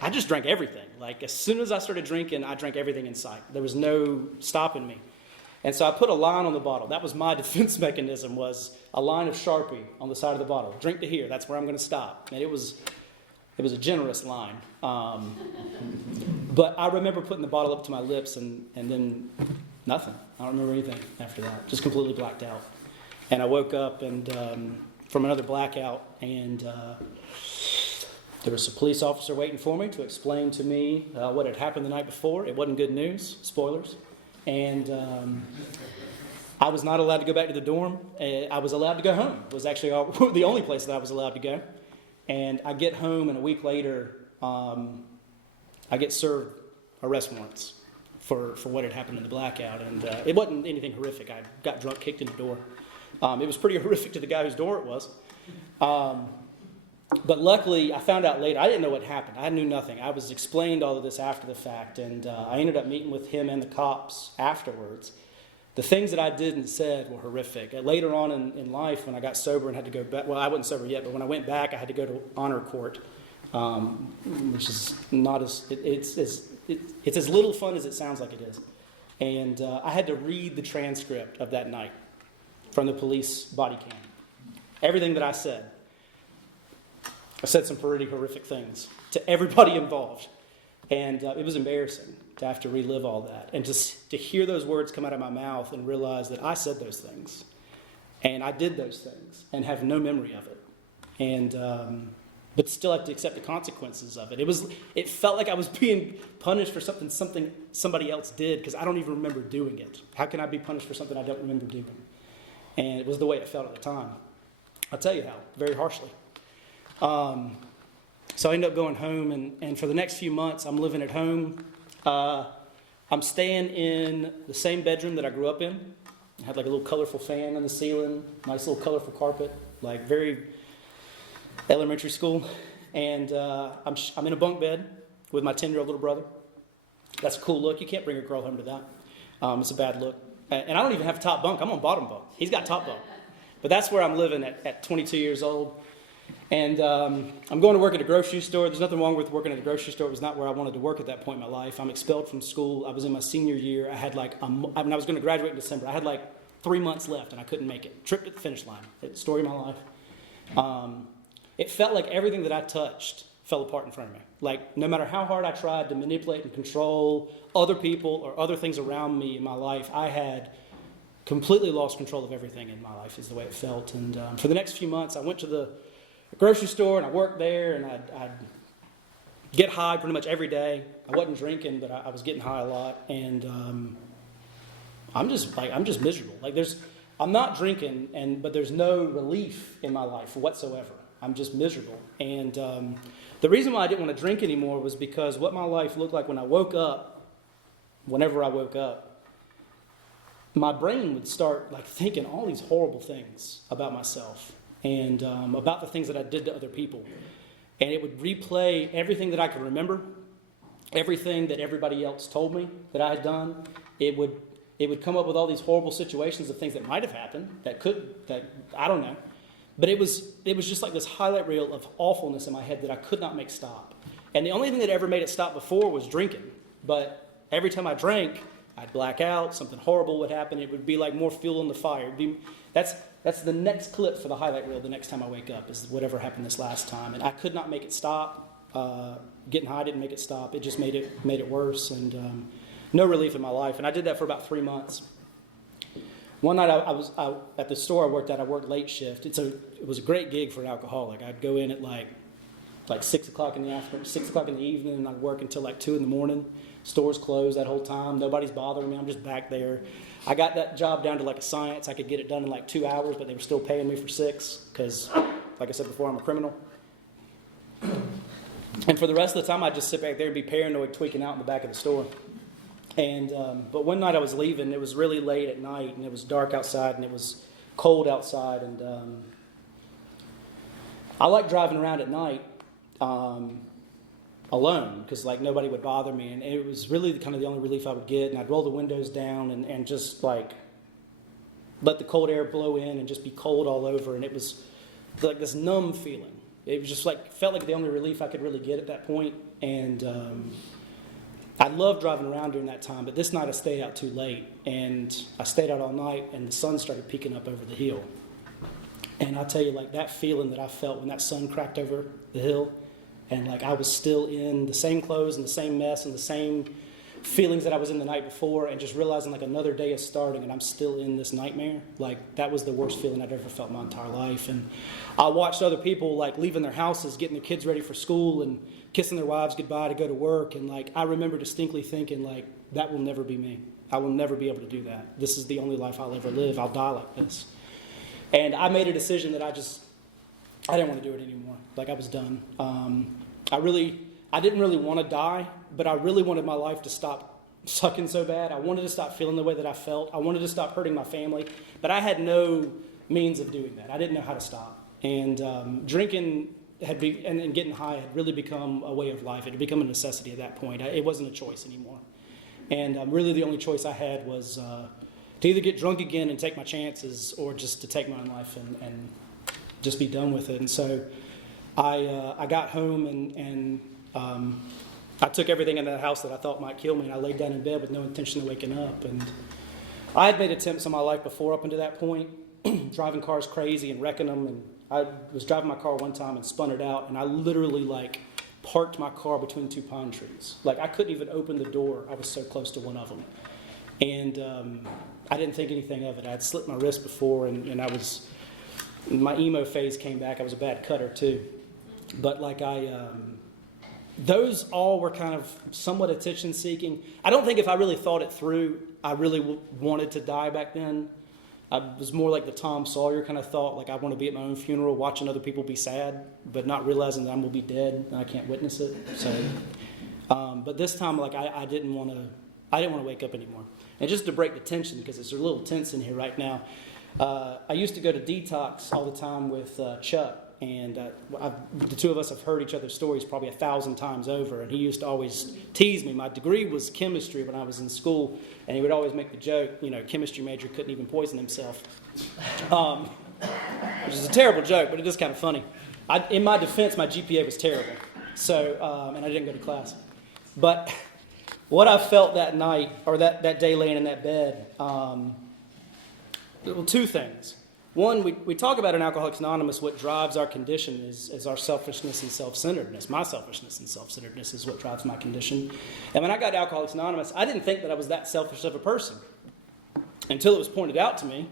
I just drank everything. Like, as soon as I started drinking, I drank everything in sight. There was no stopping me. And so I put a line on the bottle. That was my defense mechanism, was a line of Sharpie on the side of the bottle. Drink to here. That's where I'm going to stop. And it was a generous line. But I remember putting the bottle up to my lips and then nothing. I don't remember anything after that. Just completely blacked out. And I woke up and from another blackout, and there was a police officer waiting for me to explain to me what had happened the night before. It wasn't good news. Spoilers. And I was not allowed to go back to the dorm. I was allowed to go home. It was actually the only place that I was allowed to go. And I get home, and a week later, I get served arrest warrants for what had happened in the blackout. And it wasn't anything horrific. I got drunk, kicked in the door. It was pretty horrific to the guy whose door it was. But luckily, I found out later. I didn't know what happened. I knew nothing. I was explained all of this after the fact, and I ended up meeting with him and the cops afterwards. The things that I did and said were horrific. Later on in life, when I got sober and had to go back, well, I wasn't sober yet, but when I went back, I had to go to honor court, which is not as, it's as little fun as it sounds like it is. And I had to read the transcript of that night from the police body cam. Everything that I said some pretty horrific things to everybody involved. And it was embarrassing to have to relive all that. And just to hear those words come out of my mouth and realize that I said those things. And I did those things and have no memory of it. And but still have to accept the consequences of it. It felt like I was being punished for something somebody else did, because I don't even remember doing it. How can I be punished for something I don't remember doing? And it was the way it felt at the time. I'll tell you how, very harshly. So I ended up going home, and for the next few months, I'm living at home. I'm staying in the same bedroom that I grew up in. I had like a little colorful fan on the ceiling, nice little colorful carpet, like very elementary school. And I'm in a bunk bed with my 10-year-old little brother. That's a cool look. You can't bring a girl home to that. It's a bad look. And I don't even have a top bunk. I'm on bottom bunk. He's got top bunk. But that's where I'm living at 22 years old. And I'm going to work at a grocery store. There's nothing wrong with working at a grocery store. It was not where I wanted to work at that point in my life. I'm expelled from school. I was in my senior year. I had I was going to graduate in December. I had like 3 months left, and I couldn't make it. Tripped at the finish line. It's the story of my life. It felt like everything that I touched fell apart in front of me. Like, no matter how hard I tried to manipulate and control other people or other things around me in my life, I had completely lost control of everything in my life, is the way it felt. And for the next few months, I went to the grocery store, and I worked there, and I'd get high pretty much every day. I wasn't drinking, but I was getting high a lot, and I'm just miserable. Like, I'm not drinking, but there's no relief in my life whatsoever. I'm just miserable. And the reason why I didn't want to drink anymore was because what my life looked like when I woke up, whenever I woke up, my brain would start like thinking all these horrible things about myself and about the things that I did to other people. And it would replay everything that I could remember, everything that everybody else told me that I had done. It would come up with all these horrible situations of things that might have happened, that I don't know. But it was just like this highlight reel of awfulness in my head that I could not make stop. And the only thing that ever made it stop before was drinking. But every time I drank, I'd black out, something horrible would happen. It would be like more fuel in the fire. That's the next clip for the highlight reel the next time I wake up, is whatever happened this last time. And I could not make it stop. Getting high didn't make it stop. It just made it worse, and no relief in my life. And I did that for about 3 months. One night I was at the store I worked at. I worked late shift. It was a great gig for an alcoholic. I'd go in at like 6 o'clock in the afternoon, 6 o'clock in the evening, and I'd work until like 2 in the morning. Stores closed that whole time. Nobody's bothering me. I'm just back there. I got that job down to like a science. I could get it done in like 2 hours, but they were still paying me for 6 because, like I said before, I'm a criminal. And for the rest of the time, I'd just sit back there and be paranoid, tweaking out in the back of the store. And but one night I was leaving. It was really late at night, and it was dark outside, and it was cold outside. And I like driving around at night alone, because like nobody would bother me, and it was really kind of the only relief I would get. And I'd roll the windows down and just like let the cold air blow in and just be cold all over. And it was like this numb feeling. It was just like, felt like the only relief I could really get at that point. And I loved driving around during that time, but this night I stayed out too late. And I stayed out all night, and the sun started peeking up over the hill. And I'll tell you, like, that feeling that I felt when that sun cracked over the hill, and like I was still in the same clothes and the same mess and the same feelings that I was in the night before, and just realizing like another day is starting and I'm still in this nightmare. Like, that was the worst feeling I'd ever felt in my entire life. And I watched other people like leaving their houses, getting their kids ready for school and kissing their wives goodbye to go to work. And like, I remember distinctly thinking, like, that will never be me. I will never be able to do that. This is the only life I'll ever live. I'll die like this. And I made a decision that I didn't want to do it anymore. Like, I was done. I didn't really want to die, but I really wanted my life to stop sucking so bad. I wanted to stop feeling the way that I felt. I wanted to stop hurting my family, but I had no means of doing that. I didn't know how to stop. And drinking and getting high had really become a way of life. It had become a necessity at that point. It wasn't a choice anymore. And really the only choice I had was to either get drunk again and take my chances, or just to take my own life and just be done with it. And so I got home and I took everything in that house that I thought might kill me, and I laid down in bed with no intention of waking up. And I had made attempts in my life before up until that point, driving cars crazy and wrecking them. And I was driving my car one time and spun it out, and I literally like parked my car between two pine trees. Like, I couldn't even open the door. I was so close to one of them. And I didn't think anything of it. I had slit my wrist before, and my emo phase came back. I was a bad cutter too. But like those all were kind of somewhat attention-seeking. I don't think if I really thought it through, I really wanted to die back then. I was more like the Tom Sawyer kind of thought, like I want to be at my own funeral watching other people be sad, but not realizing that I'm going to be dead and I can't witness it. So, but this time, like I didn't want to wake up anymore. And just to break the tension, because it's a little tense in here right now, I used to go to detox all the time with Chuck. And the two of us have heard each other's stories probably 1,000 times over. And he used to always tease me. My degree was chemistry when I was in school. And he would always make the joke, chemistry major couldn't even poison himself. Which is a terrible joke, but it is kind of funny. In my defense, my GPA was terrible. So, and I didn't go to class. But what I felt that night, or that day laying in that bed, two things. One, we talk about in Alcoholics Anonymous what drives our condition is our selfishness and self-centeredness. My selfishness and self-centeredness is what drives my condition. And when I got to Alcoholics Anonymous, I didn't think that I was that selfish of a person until it was pointed out to me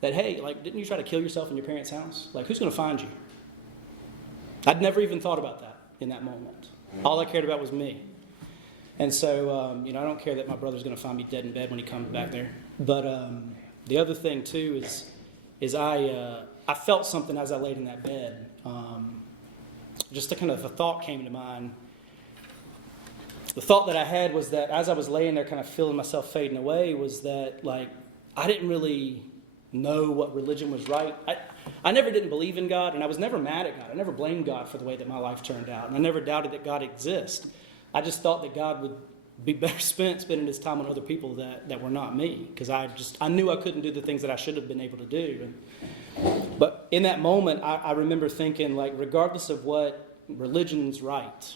that, hey, like, didn't you try to kill yourself in your parents' house? Like, who's going to find you? I'd never even thought about that in that moment. All I cared about was me. And so, I don't care that my brother's going to find me dead in bed when he comes back there. But the other thing, too, is I felt something as I laid in that bed. Just a thought came to mind. The thought that I had was that as I was laying there kind of feeling myself fading away was that, like, I didn't really know what religion was right. I never didn't believe in God, and I was never mad at God. I never blamed God for the way that my life turned out, and I never doubted that God exists. I just thought that God would be better spent spending his time on other people that were not me, because I knew I couldn't do the things that I should have been able to do. But in that moment, I remember thinking, like, regardless of what religion's right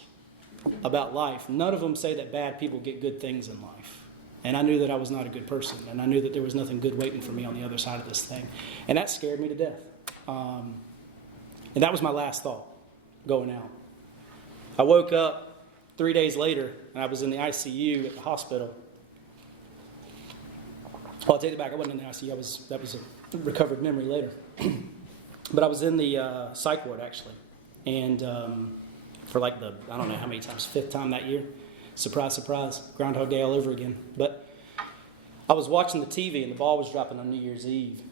about life, none of them say that bad people get good things in life. And I knew that I was not a good person, and I knew that there was nothing good waiting for me on the other side of this thing. And that scared me to death. And that was my last thought going out. I woke up 3 days later, and I was in the ICU at the hospital. Well, I'll take it back. I wasn't in the ICU. That was a recovered memory later. But I was in the psych ward, actually. And for like I don't know how many times, 5th time that year. Surprise, surprise. Groundhog Day all over again. But I was watching the TV, and the ball was dropping on New Year's Eve.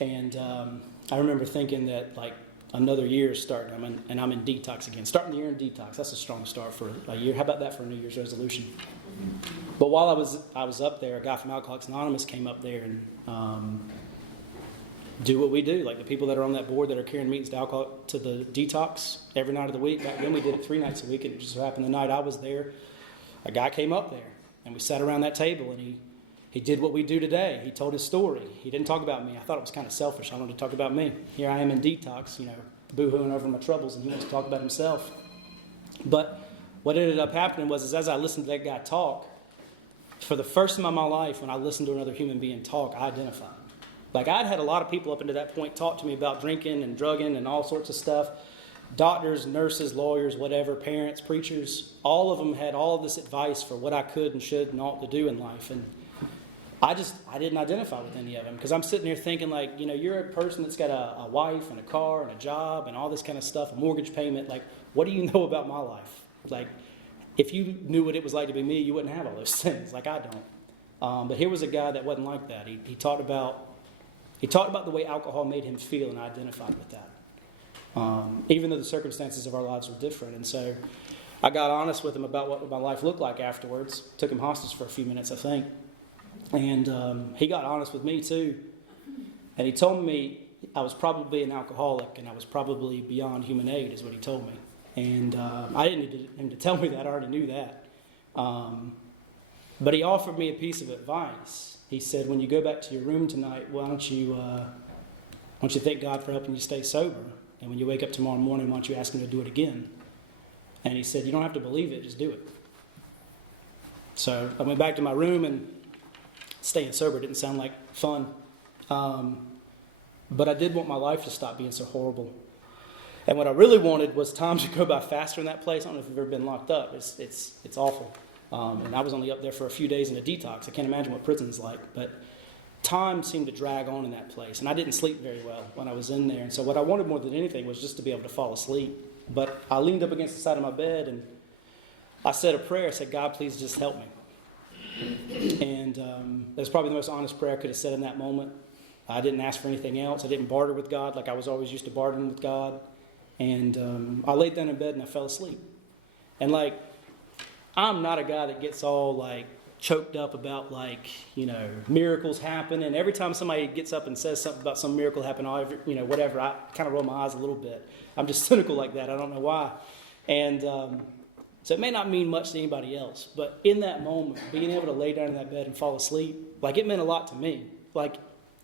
And I remember thinking that, like, another year is starting, and I'm in detox again. Starting the year in detox, that's a strong start for a year. How about that for a New Year's resolution? But while I was up there, a guy from Alcoholics Anonymous came up there and do what we do. Like the people that are on that board that are carrying meetings to the detox every night of the week. Back then we did it 3 nights a week, and it just happened the night I was there, a guy came up there, and we sat around that table, and He did what we do today. He told his story. He didn't talk about me. I thought it was kind of selfish. I wanted to talk about me. Here I am in detox, boo-hooing over my troubles, and he wants to talk about himself. But what ended up happening was as I listened to that guy talk, for the first time in my life, when I listened to another human being talk, I identified. Like, I'd had a lot of people up until that point talk to me about drinking and drugging and all sorts of stuff. Doctors, nurses, lawyers, whatever, parents, preachers, all of them had all of this advice for what I could and should and ought to do in life. And I didn't identify with any of them, because I'm sitting there thinking, like, you're a person that's got a wife and a car and a job and all this kind of stuff, a mortgage payment. Like, what do you know about my life? Like, if you knew what it was like to be me, you wouldn't have all those things. Like, I don't. But here was a guy that wasn't like that. He talked about the way alcohol made him feel, and I identified with that. Even though the circumstances of our lives were different. And so I got honest with him about what my life looked like afterwards. Took him hostage for a few minutes, I think. And he got honest with me too. And he told me I was probably an alcoholic and I was probably beyond human aid, is what he told me. And I didn't need him to tell me that. I already knew that. But he offered me a piece of advice. He said, when you go back to your room tonight, why don't you thank God for helping you stay sober? And when you wake up tomorrow morning, why don't you ask him to do it again? And he said, you don't have to believe it, just do it. So I went back to my room, and staying sober didn't sound like fun. But I did want my life to stop being so horrible. And what I really wanted was time to go by faster in that place. I don't know if you've ever been locked up. It's awful. And I was only up there for a few days in a detox. I can't imagine what prison's like. But time seemed to drag on in that place. And I didn't sleep very well when I was in there. And so what I wanted more than anything was just to be able to fall asleep. But I leaned up against the side of my bed, and I said a prayer. I said, God, please just help me. And that's probably the most honest prayer I could have said in that moment. I didn't ask for anything else. I didn't barter with God like I was always used to bartering with God. And I laid down in bed and I fell asleep. And I'm not a guy that gets all choked up about miracles happen. And every time somebody gets up and says something about some miracle happening, whatever, I kind of roll my eyes a little bit. I'm just cynical like that. I don't know why. And so it may not mean much to anybody else, but in that moment, being able to lay down in that bed and fall asleep, it meant a lot to me.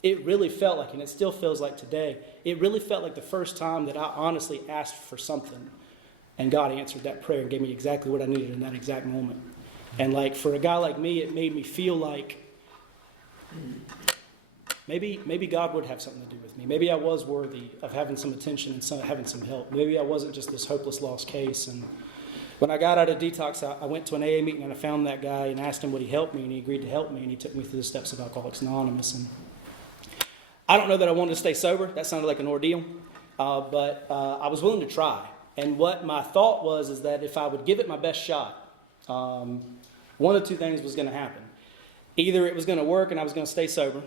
It really felt like, and it still feels like today, it really felt like the first time that I honestly asked for something, and God answered that prayer and gave me exactly what I needed in that exact moment. And for a guy like me, it made me feel like maybe God would have something to do with me. Maybe I was worthy of having some attention and having some help. Maybe I wasn't just this hopeless lost case. And when I got out of detox, I went to an AA meeting and I found that guy and asked him would he help me, and he agreed to help me, and he took me through the steps of Alcoholics Anonymous. And I don't know that I wanted to stay sober. That sounded like an ordeal. But I was willing to try. And what my thought was is that if I would give it my best shot, one of two things was going to happen. Either it was going to work and I was going to stay sober,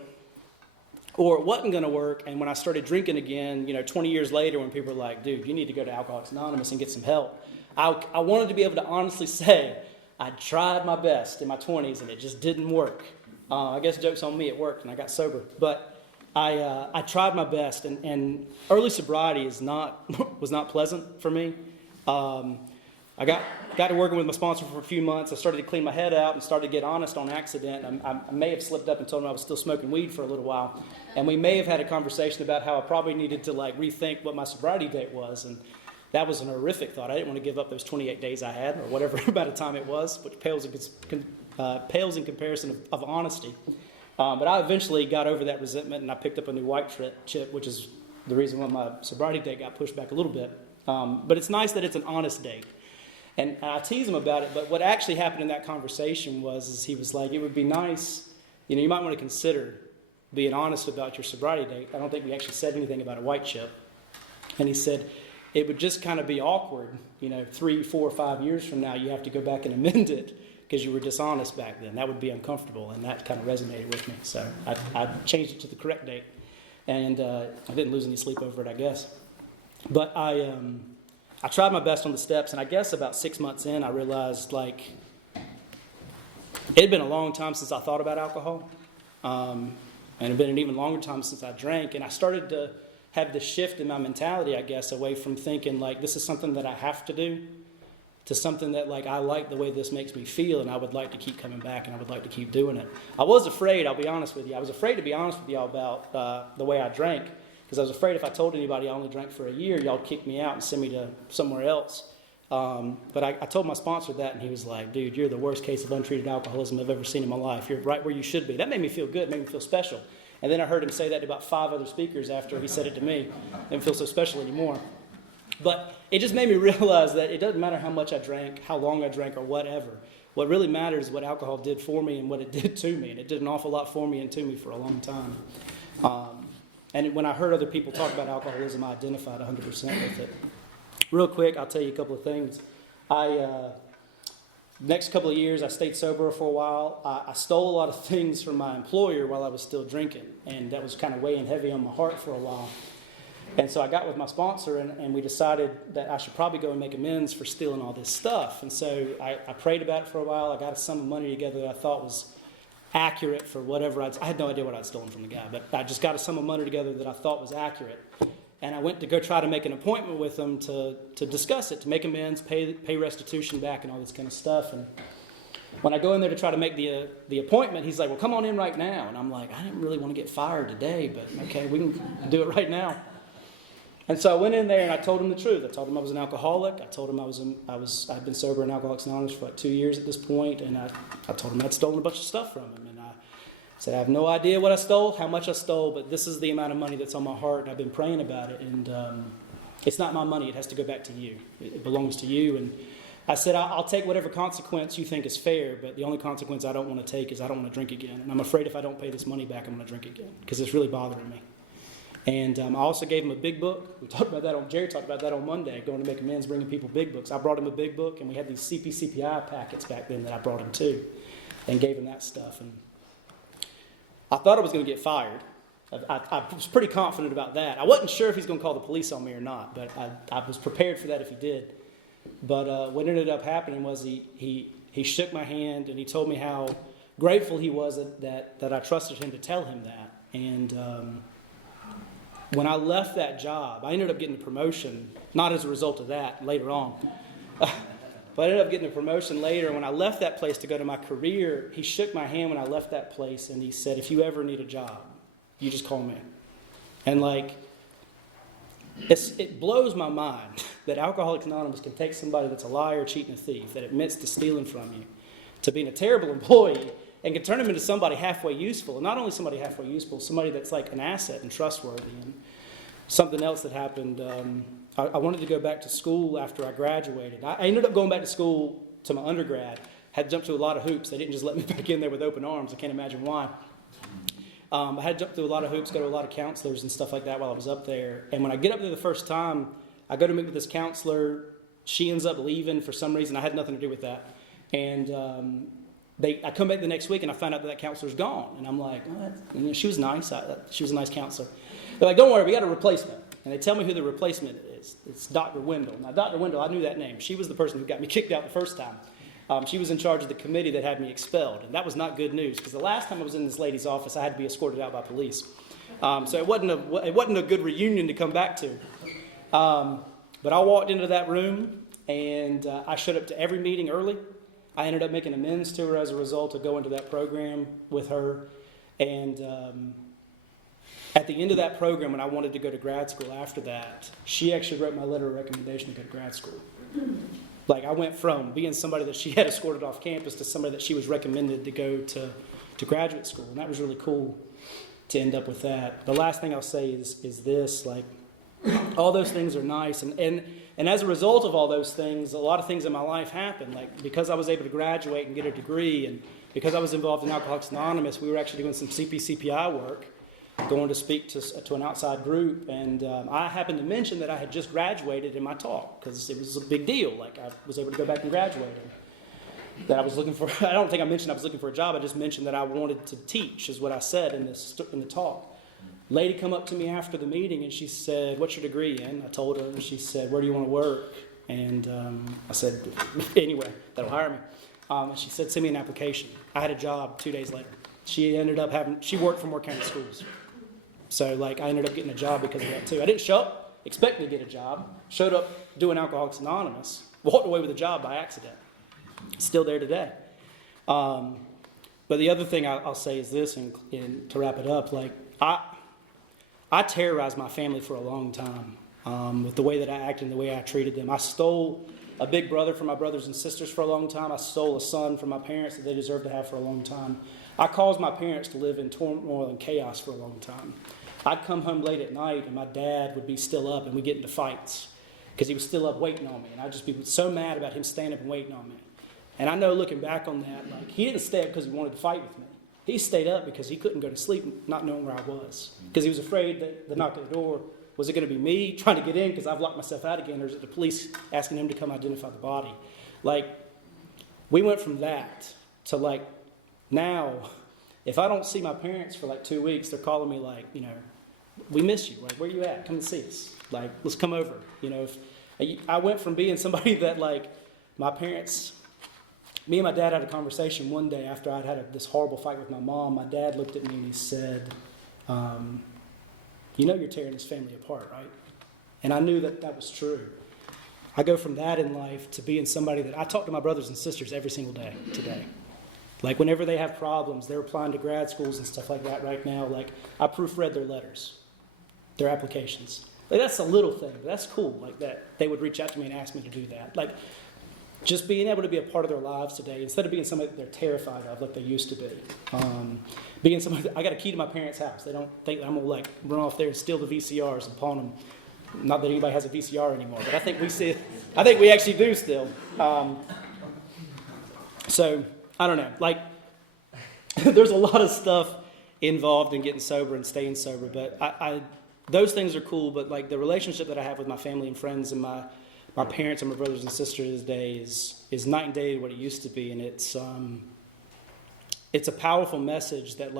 or it wasn't going to work. And when I started drinking again, 20 years later, when people were like, dude, you need to go to Alcoholics Anonymous and get some help, I wanted to be able to honestly say, I tried my best in my 20s and it just didn't work. I guess joke's on me, it worked and I got sober. But I tried my best, and early sobriety was not pleasant for me. I got to working with my sponsor for a few months. I started to clean my head out and started to get honest on accident. I may have slipped up and told him I was still smoking weed for a little while, and we may have had a conversation about how I probably needed to rethink what my sobriety date was, and that was an horrific thought. I didn't want to give up those 28 days I had, or whatever amount of time it was, which pales in comparison of honesty. But I eventually got over that resentment, and I picked up a new white chip, which is the reason why my sobriety date got pushed back a little bit. But it's nice that it's an honest date. And I tease him about it, but what actually happened in that conversation was he was like, it would be nice, you might want to consider being honest about your sobriety date. I don't think we actually said anything about a white chip. And he said, it would just kind of be awkward, 3, 4, 5 years from now, you have to go back and amend it, because you were dishonest back then. That would be uncomfortable, and that kind of resonated with me. So I changed it to the correct date, and I didn't lose any sleep over it, I guess. But I tried my best on the steps, and I guess about 6 months in, I realized it had been a long time since I thought about alcohol, and it had been an even longer time since I drank, and I started to have this shift in my mentality, I guess, away from thinking this is something that I have to do, to something that like I like the way this makes me feel, and I would like to keep coming back, and I would like to keep doing it. I was afraid, I'll be honest with you, I was afraid to be honest with y'all about the way I drank, because I was afraid if I told anybody I only drank for a year, y'all kick me out and send me to somewhere else. But I told my sponsor that, and he was like, dude, you're the worst case of untreated alcoholism I've ever seen in my life. You're right where you should be. That made me feel good, made me feel special. And then I heard him say that to about 5 other speakers after he said it to me. I didn't feel so special anymore. But it just made me realize that it doesn't matter how much I drank, how long I drank, or whatever. What really matters is what alcohol did for me and what it did to me. And it did an awful lot for me and to me for a long time. And when I heard other people talk about alcoholism, I identified 100% with it. Real quick, I'll tell you a couple of things. Next couple of years, I stayed sober for a while. I stole a lot of things from my employer while I was still drinking, and that was kind of weighing heavy on my heart for a while. And so I got with my sponsor, and we decided that I should probably go and make amends for stealing all this stuff. And so I prayed about it for a while. I got a sum of money together that I thought was accurate for whatever I had no idea what I'd stolen from the guy, but I just got a sum of money together that I thought was accurate. And I went to go try to make an appointment with him to discuss it, to make amends, pay restitution back, and all this kind of stuff. And when I go in there to try to make the appointment, he's like, well, come on in right now. And I'm like, I didn't really want to get fired today, but okay, we can do it right now. And so I went in there and I told him the truth. I told him I was an alcoholic. I told him I'd been sober in Alcoholics Anonymous for like 2 years at this point, and I told him I'd stolen a bunch of stuff from him. And I said, I have no idea what I stole, how much I stole, but this is the amount of money that's on my heart, and I've been praying about it. And it's not my money. It has to go back to you. It belongs to you. And I said, I'll take whatever consequence you think is fair, but the only consequence I don't want to take is I don't want to drink again. And I'm afraid if I don't pay this money back, I'm going to drink again, because it's really bothering me. And I also gave him a big book. Jerry talked about that on Monday, going to make amends, bringing people big books. I brought him a big book, and we had these CPCPI packets back then that I brought him too, and gave him that stuff. And I thought I was going to get fired. I was pretty confident about that. I wasn't sure if he's going to call the police on me or not, but I was prepared for that if he did. But what ended up happening was he shook my hand, and he told me how grateful he was that I trusted him to tell him that. And when I left that job, I ended up getting a promotion, not as a result of that, later on. But I ended up getting a promotion later. When I left that place to go to my career, he shook my hand when I left that place, and he said, if you ever need a job, you just call me. And it blows my mind that Alcoholics Anonymous can take somebody that's a liar, cheat, and a thief, that admits to stealing from you, to being a terrible employee, and can turn them into somebody halfway useful. And not only somebody halfway useful, somebody that's like an asset and trustworthy. And something else that happened, I wanted to go back to school after I graduated. I ended up going back to school to my undergrad. Had jumped through a lot of hoops. They didn't just let me back in there with open arms. I can't imagine why. I had to jump through a lot of hoops, go to a lot of counselors and stuff like that while I was up there. And when I get up there the first time, I go to meet with this counselor. She ends up leaving for some reason. I had nothing to do with that. And I come back the next week and I find out that counselor's gone. And I'm like, what? And she was nice. She was a nice counselor. They're like, don't worry, we got a replacement. And they tell me who the replacement is. It's Dr. Wendell. Now, Dr. Wendell, I knew that name. She was the person who got me kicked out the first time. She was in charge of the committee that had me expelled. And that was not good news, because the last time I was in this lady's office, I had to be escorted out by police. So it wasn't a good reunion to come back to. But I walked into that room, and I showed up to every meeting early. I ended up making amends to her as a result of going to that program with her. And at the end of that program, when I wanted to go to grad school after that, she actually wrote my letter of recommendation to go to grad school. Like, I went from being somebody that she had escorted off campus to somebody that she was recommended to go to graduate school. And that was really cool to end up with that. The last thing I'll say is this, like, all those things are nice. And as a result of all those things, a lot of things in my life happened. Like, because I was able to graduate and get a degree, and because I was involved in Alcoholics Anonymous, we were actually doing some CPCPI work, going to speak to an outside group. And I happened to mention that I had just graduated in my talk, because it was a big deal. Like, I was able to go back and graduate. And that I was looking for, I don't think I mentioned I was looking for a job. I just mentioned that I wanted to teach, is what I said in the talk. Lady come up to me after the meeting, and she said, what's your degree in? I told her, and she said, where do you want to work? And I said, anywhere that'll hire me. And she said, send me an application. I had a job 2 days later. She worked for Moore County Schools. So, like, I ended up getting a job because of that, too. I didn't show up expecting to get a job. Showed up doing Alcoholics Anonymous. walked away with a job by accident. Still there today. But the other thing I'll say is this, and to wrap it up, like I terrorized my family for a long time with the way that I acted and the way I treated them. I stole a big brother from my brothers and sisters for a long time. I stole a son from my parents that they deserved to have for a long time. I caused my parents to live in turmoil and chaos for a long time. I'd come home late at night and my dad would be still up and we'd get into fights because he was still up waiting on me. And I'd just be so mad about him staying up and waiting on me. And I know looking back on that, like he didn't stay up because he wanted to fight with me. He stayed up because he couldn't go to sleep not knowing where I was. Because he was afraid that the knock at the door, was it going to be me trying to get in because I've locked myself out again, or is it the police asking him to come identify the body? Like, we went from that to like now, if I don't see my parents for like 2 weeks, they're calling me like, you know, we miss you. Like, where you at? Come and see us. Like, let's come over. You know, if I went from being somebody that like my parents... Me and my dad had a conversation one day after I'd had this horrible fight with my mom. My dad looked at me and he said, you know you're tearing this family apart, right? And I knew that that was true. I go from that in life to being somebody that I talk to my brothers and sisters every single day today. Like whenever they have problems, they're applying to grad schools and stuff like that right now. Like I proofread their letters, their applications. Like that's a little thing, but that's cool. Like that they would reach out to me and ask me to do that. Like just being able to be a part of their lives today, instead of being somebody that they're terrified of like they used to be. Being somebody, I got a key to my parents' house. They don't think that I'm going to like run off there and steal the VCRs and pawn them. Not that anybody has a VCR anymore, but I think we actually do still. So, I don't know. Like, there's a lot of stuff involved in getting sober and staying sober, but those things are cool, but like the relationship that I have with my family and friends and my parents and my brothers and sisters today is night and day to what it used to be, and it's a powerful message that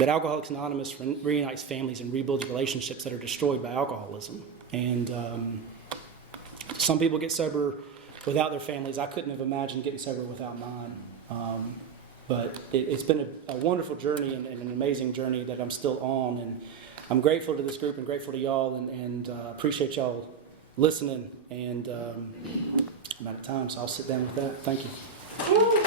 Alcoholics Anonymous reunites families and rebuilds relationships that are destroyed by alcoholism. And some people get sober without their families. I couldn't have imagined getting sober without mine. But it's been a wonderful journey and an amazing journey that I'm still on, and I'm grateful to this group and grateful to y'all, and appreciate y'all listening, and I'm out of time, so I'll sit down with that. Thank you.